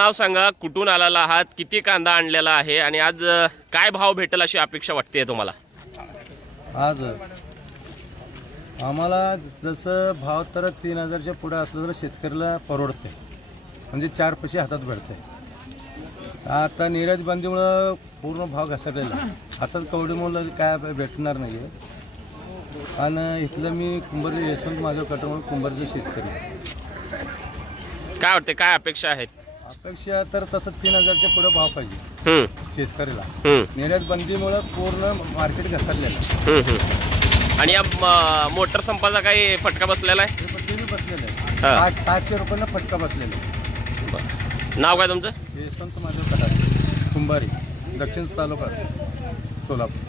नाव सांगा, कुठून आलेला आहात, किती कांदा आणलेला आहे आणि आज काय भाव भेटेल अशी अपेक्षा वाटते तुम्हाला? आज आम्हाला जसं भाव तर 3000च्या पुढे असलं तर शेतकऱ्याला परवडते, म्हणजे 4 पैसे हातात भेटते. आता निर्यात बंदीमुळं पूर्ण भाव घसरलेला, हातात कवडीमुळं काय भेटणार नाही आहे. आणि इथलं मी कुंभार यशवंत माधव कटर म्हणून कुंभारचं शेतकरी. काय वाटते, काय अपेक्षा आहेत? अपेक्षा तर तसं 3000च्या पुढे भाव पाहिजे शेतकऱ्याला. निर्यात बंदीमुळं पूर्ण मार्केट घसरलेलं आणि या मोटर संपाचा काही फटका बसलेला आहे? बसलेलं आहे. 700 रुपयांना फटका बसलेला आहे. नाव काय तुमचं? यशवंत माधव कटर, कुंभारी, दक्षिण तालुका, सोलापूर.